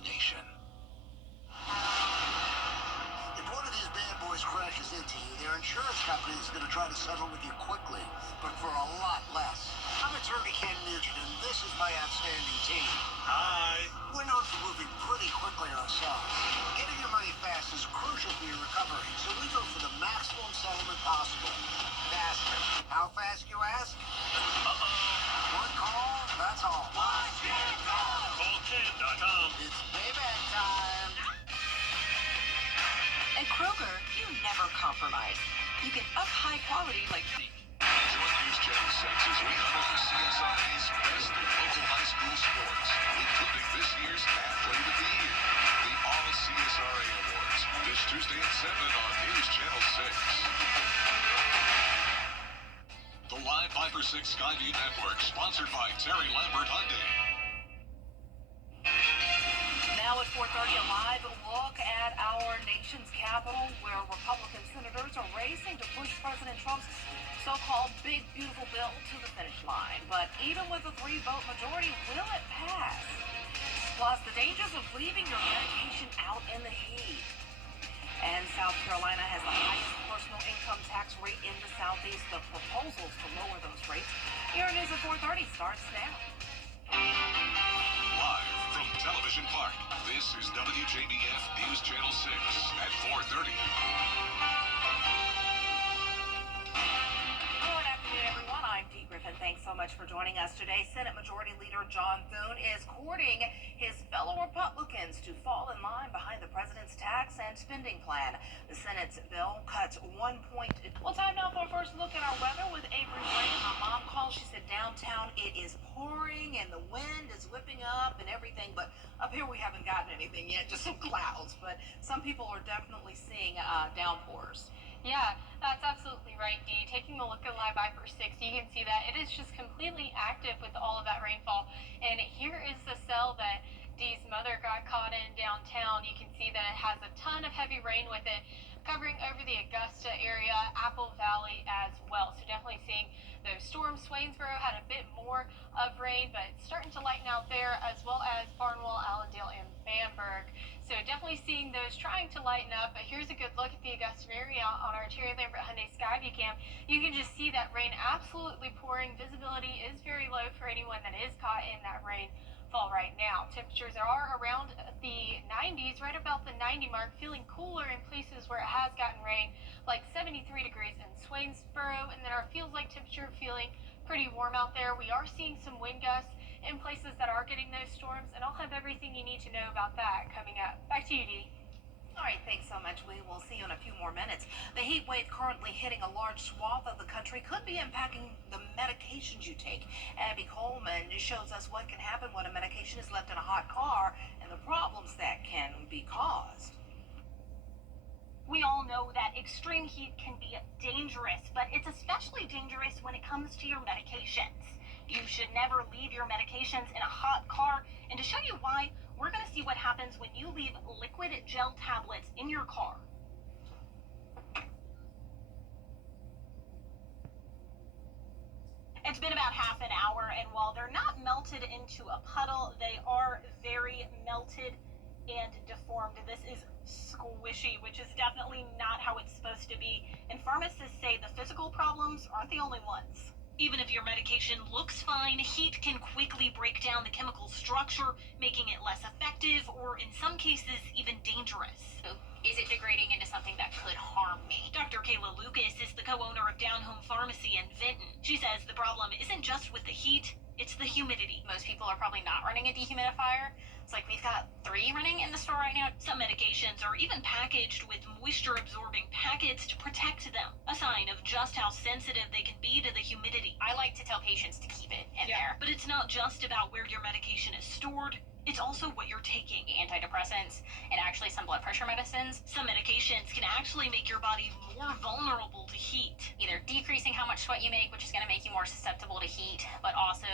Nation. If one of these bad boys crashes into you, their insurance company is going to try to settle with you quickly, but for a lot less. I'm attorney Ken Nugent, and this is my outstanding team. Hi. We're known for moving pretty quickly ourselves. Getting your money fast is crucial for your recovery, so we go for the maximum settlement possible. Faster. How fast, you ask? One call, that's all. CallKen.com. It's payback time. At Kroger, you never compromise. You get up high quality like... Join News Channel 6 as we honor the CSRA's best in local high school sports, including this year's Athlete of the Year, the All CSRA Awards, this Tuesday at 7 on News Channel 6. The Live Viper 6 Skyview Network, sponsored by Terry Lambert Hyundai. Now at 4:30, a live look at our nation's capital, where Republican senators are racing to push President Trump's so-called big, beautiful bill to the finish line. But even with a 3-vote majority, will it pass? Plus, the dangers of leaving your medication out in the heat. And South Carolina has the highest personal income tax rate in the Southeast. The proposals to lower those rates. Here it is at 4:30 starts now. Live from Television Park, this is WJBF News Channel 6 at 4:30. Good afternoon, everyone. I'm Dee Griffin. Thanks so much for joining us today. Senate Majority Leader John Thune is courting his fellow Republicans to fall in line behind the president's tax and spending plan. The Senate's bill cuts 1 point. Well, time now for a first look at our weather with Avery Ray. My mom called. She said downtown it is pouring and the wind is whipping up and everything. But up here we haven't gotten anything yet, just some clouds. But some people are definitely seeing downpours. Yeah, that's absolutely right, Dee. Taking a look at Live Viper 6, you can see that it is just completely active with all of that rainfall. And here is the cell that Dee's mother got caught in downtown. You can see that it has a ton of heavy rain with it covering over the Augusta area, Apple Valley as well. So definitely seeing those storms. Swainsboro had a bit more of rain, but it's starting to lighten out there, as well as Barnwell, Allendale, and Bamberg. So definitely seeing those trying to lighten up. But here's a good look at the Augusta area on our Terry Lambert Hyundai Skyview cam. You can just see that rain absolutely pouring. Visibility is very low for anyone that is caught in that rainfall right now. Temperatures are around the 90s, right about the 90 mark, feeling cooler in places where it has gotten rain, like 73 degrees in Swainsboro, and then our feels like temperature feeling pretty warm out there. We are seeing some wind gusts in places that are getting those storms, and I'll have everything you need to know about that coming up. Back to you, Dee. All right, thanks so much. We will see you in a few more minutes. The heat wave currently hitting a large swath of the country could be impacting the medications you take. Abby Coleman shows us what can happen when a medication is left in a hot car and the problems that can be caused. We all know that extreme heat can be dangerous, but it's especially dangerous when it comes to your medications. You should never leave your medications in a hot car. And to show you why, we're going to see what happens when you leave liquid gel tablets in your car. It's been about half an hour, and while they're not melted into a puddle, they are very melted and deformed. This is squishy, which is definitely not how it's supposed to be. And pharmacists say the physical problems aren't the only ones. Even if your medication looks fine, heat can quickly break down the chemical structure, making it less effective or, in some cases, even dangerous. Is it degrading into something that could harm me? Dr. Kayla Lucas is the co-owner of Down Home Pharmacy in Vinton. She says the problem isn't just with the heat, it's the humidity. Most people are probably not running a dehumidifier. It's like we've got 3 running in the store right now. Some medications are even packaged with moisture-absorbing packets to protect them, a sign of just how sensitive they can be to the humidity. I like to tell patients to keep it in there. But it's not just about where your medication is stored. It's also what you're taking. Antidepressants and actually some blood pressure medicines. Some medications can actually make your body more vulnerable to heat. Either decreasing how much sweat you make, which is going to make you more susceptible to heat, but also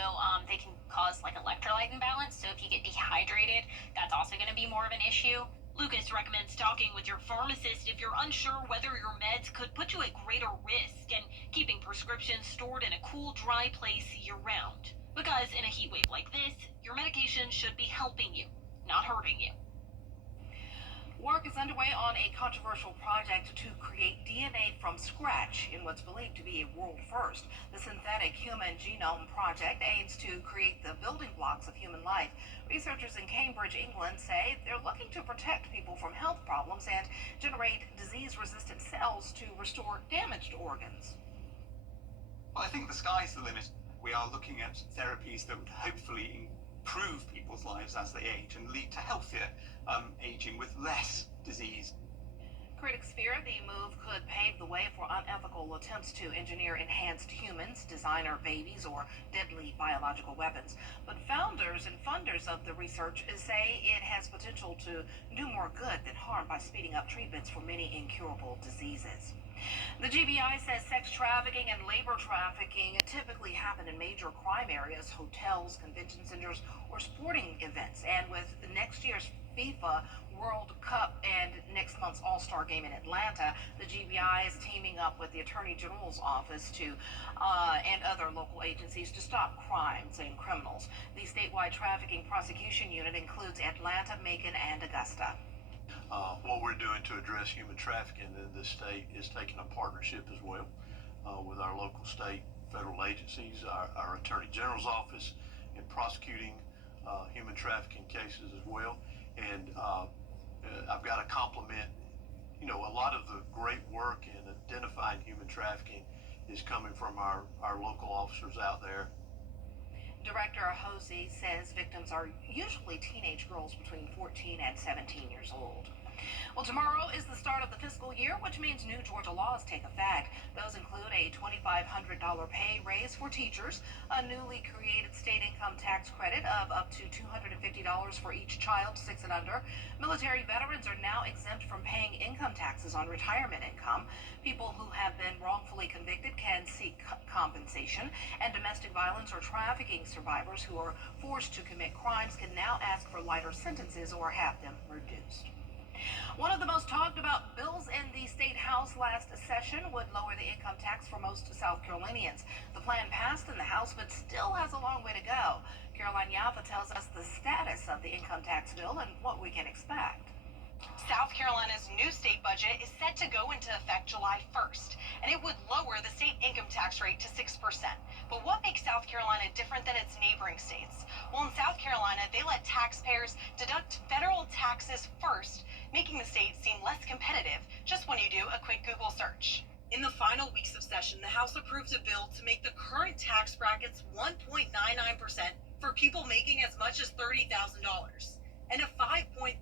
they can cause like electrolyte imbalance. So if you get dehydrated, that's also going to be more of an issue. Lucas recommends talking with your pharmacist if you're unsure whether your meds could put you at greater risk, and keeping prescriptions stored in a cool, dry place year-round. Because in a heat wave like this, your medication should be helping you, not hurting you. Work is underway on a controversial project to create DNA from scratch in what's believed to be a world first. The Synthetic Human Genome Project aims to create the building blocks of human life. Researchers in Cambridge, England say they're looking to protect people from health problems and generate disease-resistant cells to restore damaged organs. Well, I think the sky's the limit. We are looking at therapies that would hopefully improve people's lives as they age and lead to healthier aging with less disease. Critics fear the move could pave the way for unethical attempts to engineer enhanced humans, designer babies, or deadly biological weapons. But founders and funders of the research say it has potential to do more good than harm by speeding up treatments for many incurable diseases. The GBI says sex trafficking and labor trafficking typically happen in major crime areas, hotels, convention centers, or sporting events. And with next year's FIFA World Cup and next month's All-Star game in Atlanta, the GBI is teaming up with the Attorney General's office and other local agencies to stop crimes and criminals. The statewide trafficking prosecution unit includes Atlanta, Macon, and Augusta. What we're doing to address human trafficking in this state is taking a partnership as well with our local, state, federal agencies, our Attorney General's office, in prosecuting human trafficking cases as well. And I've got to compliment, a lot of the great work in identifying human trafficking is coming from our local officers out there. Director Hosey says victims are usually teenage girls between 14 and 17 years old. Well, tomorrow is the start of the fiscal year, which means new Georgia laws take effect. Those include a $2,500 pay raise for teachers, a newly created state income tax credit of up to $250 for each child 6 and under. Military veterans are now exempt from paying income taxes on retirement income. People who have been wrongfully convicted can seek compensation, and domestic violence or trafficking survivors who are forced to commit crimes can now ask for lighter sentences or have them reduced. One of the most talked about bills in the state house last session would lower the income tax for most South Carolinians. The plan passed in the House, but still has a long way to go. Caroline Yaffa tells us the status of the income tax bill and what we can expect. South Carolina's new state budget is set to go into effect July 1st, and it would lower the state income tax rate to 6%. But what makes South Carolina different than its neighboring states? Well, in South Carolina, they let taxpayers deduct federal taxes first, making the state seem less competitive just when you do a quick Google search. In the final weeks of session, the House approved a bill to make the current tax brackets 1.99% for people making as much as $30,000 and a 5.39%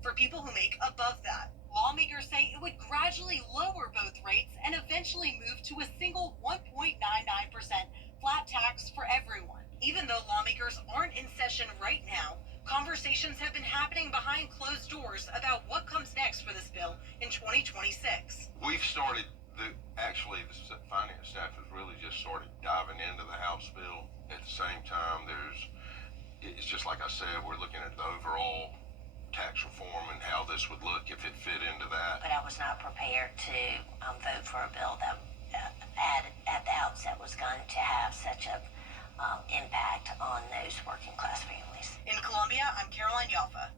for people who make above that. Lawmakers say it would gradually lower both rates and eventually move to a single 1.99% flat tax for everyone. Even though lawmakers aren't in session right now, conversations have been happening behind closed doors about what comes next for this bill in 2026. We've started, the finance staff has really just started diving into the House bill. At the same time, it's just like I said, we're looking at the overall tax reform and how this would look if it fit into that. But I was not prepared to vote for a bill that at the outset was going to have such a impact on those working class families. In Columbia, I'm Caroline Yaffa.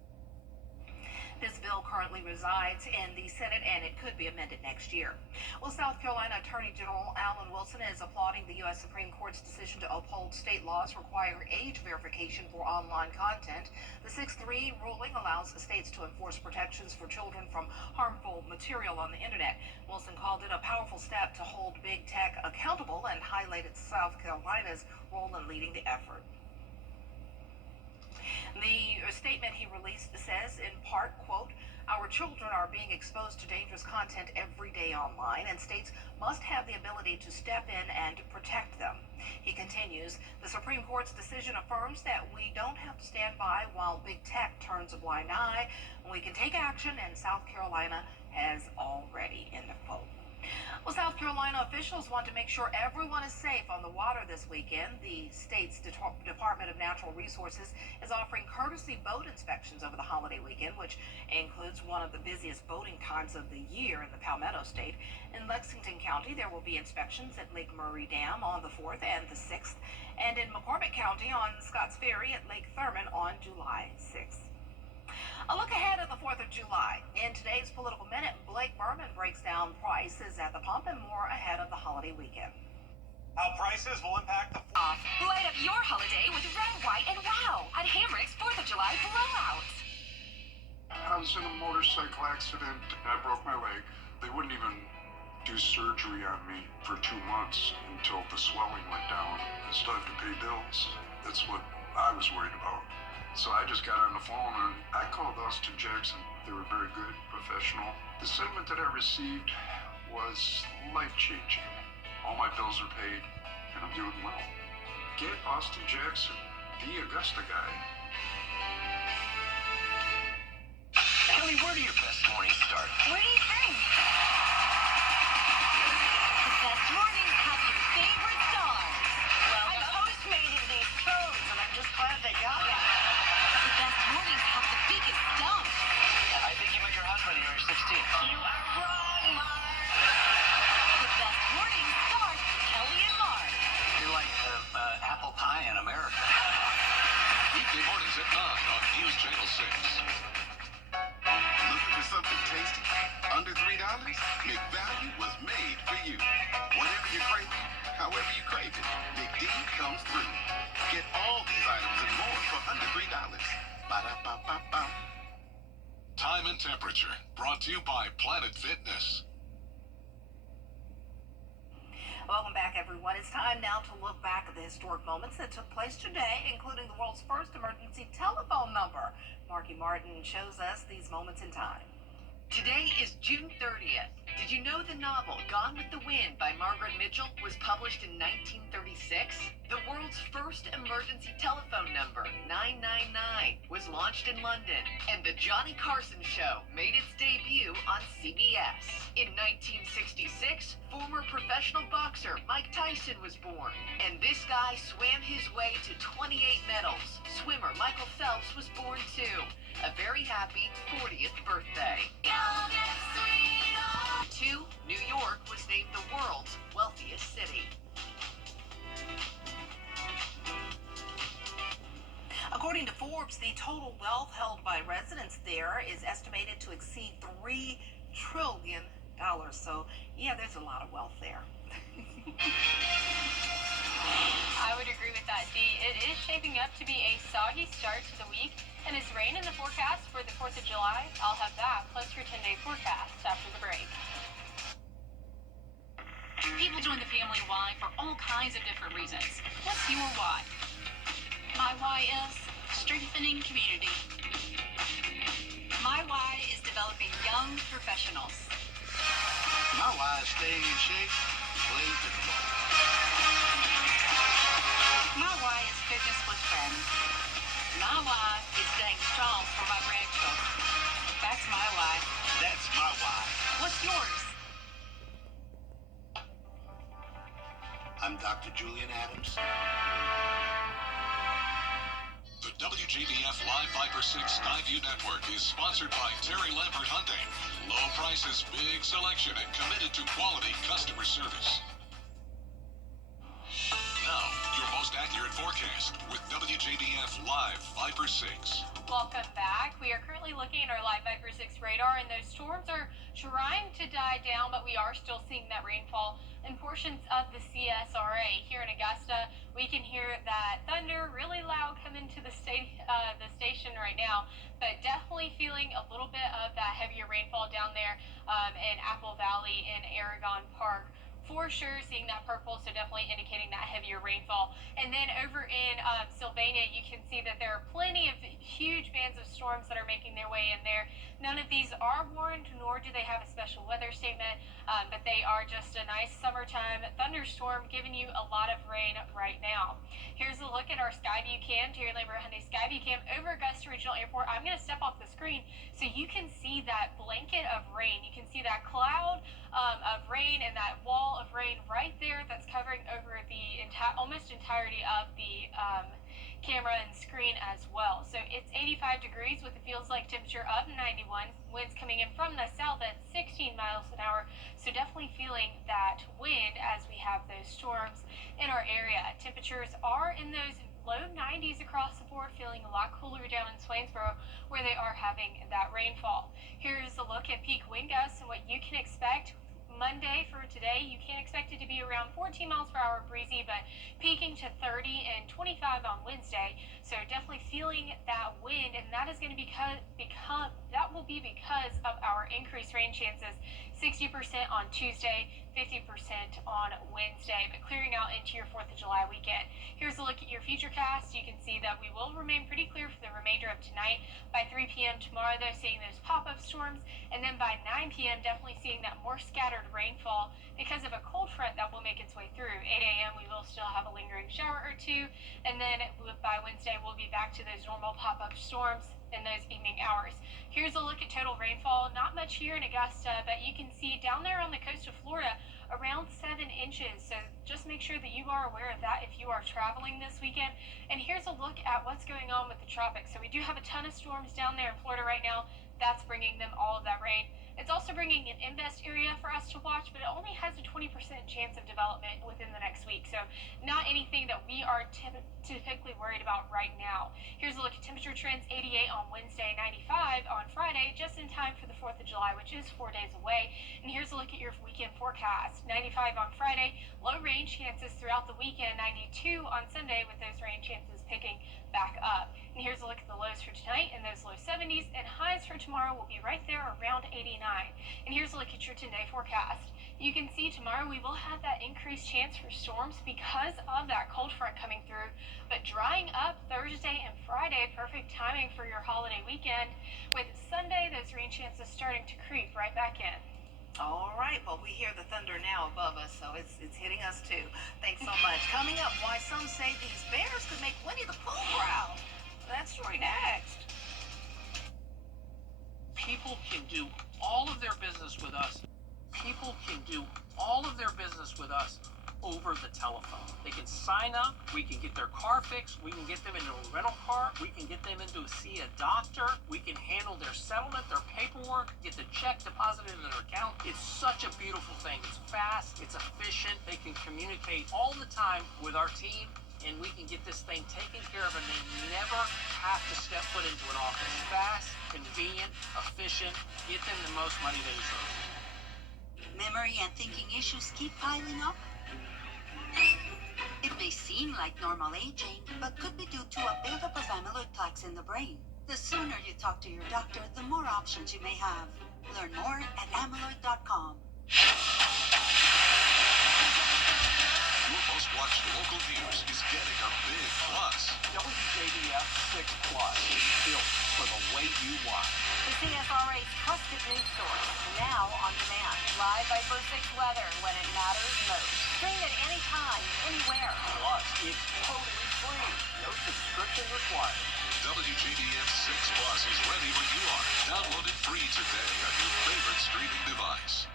This bill currently resides in the Senate, and it could be amended next year. Well, South Carolina Attorney General Alan Wilson is applauding the U.S. Supreme Court's decision to uphold state laws requiring age verification for online content. The 6-3 ruling allows states to enforce protections for children from harmful material on the internet. Wilson called it a powerful step to hold big tech accountable and highlighted South Carolina's role in leading the effort. The statement he released says, in part, quote, "Our children are being exposed to dangerous content every day online, and states must have the ability to step in and protect them." He continues, "The Supreme Court's decision affirms that we don't have to stand by while big tech turns a blind eye. We can take action, and South Carolina has already," end of quote. Well, South Carolina officials want to make sure everyone is safe on the water this weekend. The state's Department of Natural Resources is offering courtesy boat inspections over the holiday weekend, which includes one of the busiest boating times of the year in the Palmetto State. In Lexington County, there will be inspections at Lake Murray Dam on the 4th and the 6th, and in McCormick County on Scotts Ferry at Lake Thurman on July 6th. A look ahead of the 4th of July. In today's Political Minute, Blake Berman breaks down prices at the pump and more ahead of the holiday weekend. How prices will impact the... Light up your holiday with Red, White, and Wow at Hamrick's 4th of July blowouts. I was in a motorcycle accident and I broke my leg. They wouldn't even do surgery on me for 2 months until the swelling went down. I still have to pay bills. That's what I was worried about. So I just got on the phone and I called Austin Jackson. They were very good, professional. The settlement that I received was life-changing. All my bills are paid and I'm doing well. Get Austin Jackson, the Augusta guy. Kelly, where do your best mornings start? What do you think? The best mornings have your favorite stars. Well, I postmated these codes and I'm just glad they got it. The best mornings have the biggest dump. I think you met your husband when you were 16. You are wrong, Mark. The best mornings start with Kelly and Mark. You're like apple pie in America. Weekday mornings at 9 on News Channel 6. Looking for something tasty? Under $3? McValue was made for you. Whatever you're craving, however you crave it, McD comes through. Get all these items and more for under $3. Ba-da-ba-ba-ba. Time and temperature brought to you by Planet Fitness. Welcome back, everyone. It's time now to look back at the historic moments that took place today, including the world's first emergency telephone number. Marky Martin shows us these moments in time. Today is June 30th. Did you know the novel Gone with the Wind by Margaret Mitchell was published in 1936? The world's first emergency telephone number, 999, was launched in London, and The Johnny Carson Show made its debut on CBS. In 1966, former professional boxer Mike Tyson was born, and this guy swam his way to 28 medals. Swimmer Michael Phelps was born too. A very happy 40th birthday. New York was named the world's wealthiest city. According to Forbes, the total wealth held by residents there is estimated to exceed $3 trillion. So, yeah, there's a lot of wealth there. I would agree with that, Dee. It is shaping up to be a soggy start to the week, and it's rain in the forecast for the 4th of July. I'll have that, plus your 10-day forecast after the break. People join the family why for all kinds of different reasons. What's your why? My why is strengthening community. My why is developing young professionals. My why is staying in shape, playing pickleball. My why is fitness with friends. My why is staying strong for my grandchildren. That's my why. That's my why. What's yours? I'm Dr. Julian Adams. The WJBF Live Viper 6 Skyview Network is sponsored by Terry Lambert Hyundai. Low prices, big selection, and committed to quality customer service. Now, your most accurate forecast with WJBF Live Viper 6. Welcome back. We are currently looking at our live Viper 6 radar, and those storms are trying to die down, but we are still seeing that rainfall in portions of the CSRA. Here in Augusta, we can hear that thunder really loud come into the station right now, but definitely feeling a little bit of that heavier rainfall down there in Apple Valley in Aragon Park. for sure seeing that purple, so definitely indicating that heavier rainfall. And then over in Sylvania, you can see that there are plenty of huge bands of storms that are making their way in there. None of these are warned, nor do they have a special weather statement, but they are just a nice summertime thunderstorm giving you a lot of rain right now. Here's a look at our Skyview cam, Terry Lambert Hyundai Skyview cam over Augusta Regional Airport. I'm going to step off the screen so you can see that blanket of rain. You can see that cloud of rain and that wall of rain right there that's covering over the almost entirety of the camera and screen as well. So it's 85 degrees with a feels like temperature of 91, winds coming in from the south at 16 miles an hour. So definitely feeling that wind as we have those storms in our area. Temperatures are in those low 90s across the board, feeling a lot cooler down in Swainsboro where they are having that rainfall. Here's a look at peak wind gusts and what you can expect. Monday for today, you can expect it to be around 14 miles per hour breezy, but peaking to 30 and 25 on Wednesday. So definitely feeling that wind, and that is going to be that will be because of our increased rain chances. 60% on Tuesday, 50% on Wednesday, but clearing out into your 4th of July weekend. Here's a look at your futurecast. You can see that we will remain pretty clear for the remainder of tonight. By 3 p.m. tomorrow, though, seeing those pop-up storms, and then by 9 p.m. definitely seeing that more scattered rainfall because of a cold front that will make its way through. 8 a.m. we will still have a lingering shower or two, and then by Wednesday we'll be back to those normal pop-up storms in those evening hours. Here's a look at total rainfall. Not much here in Augusta, but you can see down there on the coast of Florida around 7 inches. So just make sure that you are aware of that if you are traveling this weekend. And here's a look at what's going on with the tropics. So we do have a ton of storms down there in Florida right now. That's bringing them all of that rain. It's also bringing an invest area for us to watch, but it only has a 20% chance of development within the next week. So not anything that we are typically worried about right now. Here's a look at temperature trends. 88 on Wednesday, 95 on Friday, just in time for the 4th of July, which is 4 days away. And here's a look at your weekend forecast. 95 on Friday, low rain chances throughout the weekend. 92 on Sunday, with those rain chances picking back up. And here's a look at the lows for tonight in those low 70s, and highs for tomorrow will be right there around 89. And here's a look at your 10-day forecast. You can see tomorrow we will have that increased chance for storms because of that cold front coming through, but drying up Thursday and Friday, perfect timing for your holiday weekend, with Sunday those rain chances starting to creep right back in. All right, well, we hear the thunder now above us, so it's hitting us too. Thanks so much. Coming up, why some say these bears could make Winnie the Pooh proud. That story next. People can do all of their business with us. People can do all of their business with us over the telephone. They can sign up, we can get their car fixed, we can get them into a rental car, we can get them in to see a doctor, we can handle their settlement, their paperwork, get the check deposited in their account. It's such a beautiful thing. It's fast, it's efficient, they can communicate all the time with our team, and we can get this thing taken care of, and they never have to step foot into an office. Fast, convenient, efficient, get them the most money they deserve. Memory and thinking issues keep piling up? It may seem like normal aging, but could be due to a buildup of amyloid plaques in the brain. The sooner you talk to your doctor, the more options you may have. Learn more at amyloid.com. Your most watched local news is getting a big plus. WJBF 6 Plus is built for the way you watch. The CSRA's trusted news source, now on demand. Live by First 6 weather when it matters most. Stream it anytime, anywhere. Plus, it's totally free. No subscription required. WJBF 6 Plus is ready when you are. Download it free today on your favorite streaming device.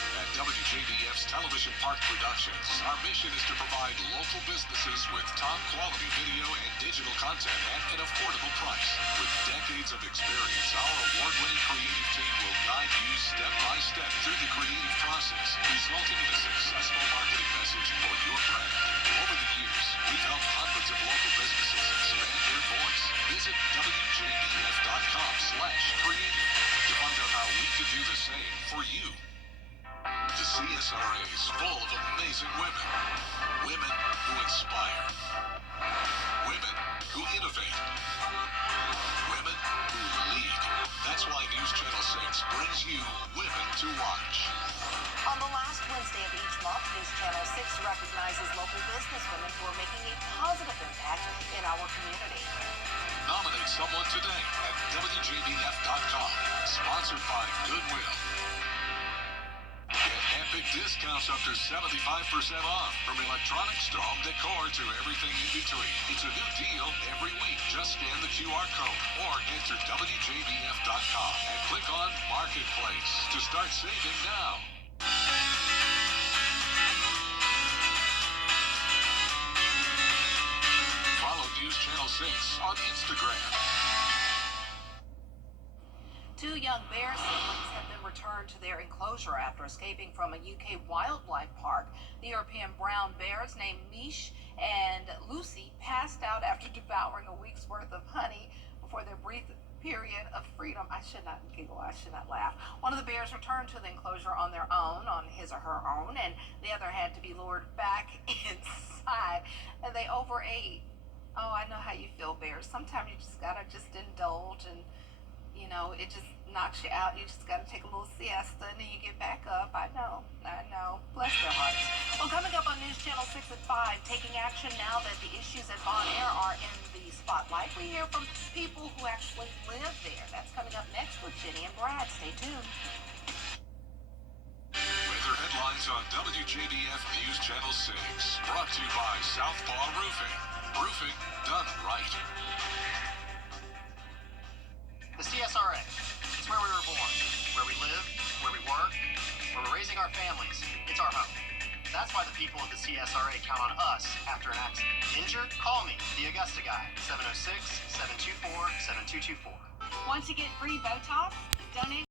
At WJBF's Television Park Productions, our mission is to provide local businesses with top-quality video and digital content at an affordable price. With decades of experience, our award-winning creative team will guide you step by step through the creative process, resulting in a successful marketing message for your brand. Over the years, we've helped hundreds of local businesses expand their voice. Visit WJBF.com/creative to find out how we can do the same for you. The CSRA is full of amazing women. Women who inspire. Women who innovate. Women who lead. That's That's why News Channel 6 brings you Women to Watch. On the last Wednesday of each month, News Channel 6 recognizes local businesswomen who are making a positive impact in our community. Nominate someone today at WJBF.com. Sponsored by Goodwill. Get epic discounts up to 75% off, from electronics to home decor to everything in between. It's a new deal every week. Just scan the QR code or enter WJBF.com and click on Marketplace to start saving now. Follow News Channel 6 on Instagram. 2 young bear siblings have been returned to their enclosure after escaping from a UK wildlife park. The European brown bears named Mish and Lucy passed out after devouring a week's worth of honey before their brief period of freedom. I should not giggle, I should not laugh. One of the bears returned to the enclosure on their own, on his or her own, and the other had to be lured back inside, and they overate. Oh, I know how you feel, bears. Sometimes you just gotta indulge, and you know, it just knocks you out. You just got to take a little siesta, and then you get back up. I know. Bless their hearts. Well, coming up on News Channel 6 at 5, taking action now that the issues at Bon Air are in the spotlight. We hear from people who actually live there. That's coming up next with Jenny and Brad. Stay tuned. Weather headlines on WJBF News Channel 6. Brought to you by Southpaw Roofing. Roofing done right. The CSRA. It's where we were born, where we live, where we work, where we're raising our families. It's our home. That's why the people of the CSRA count on us after an accident. Injured? Call me, the Augusta guy, 706-724-7224. Want to get free Botox? Donate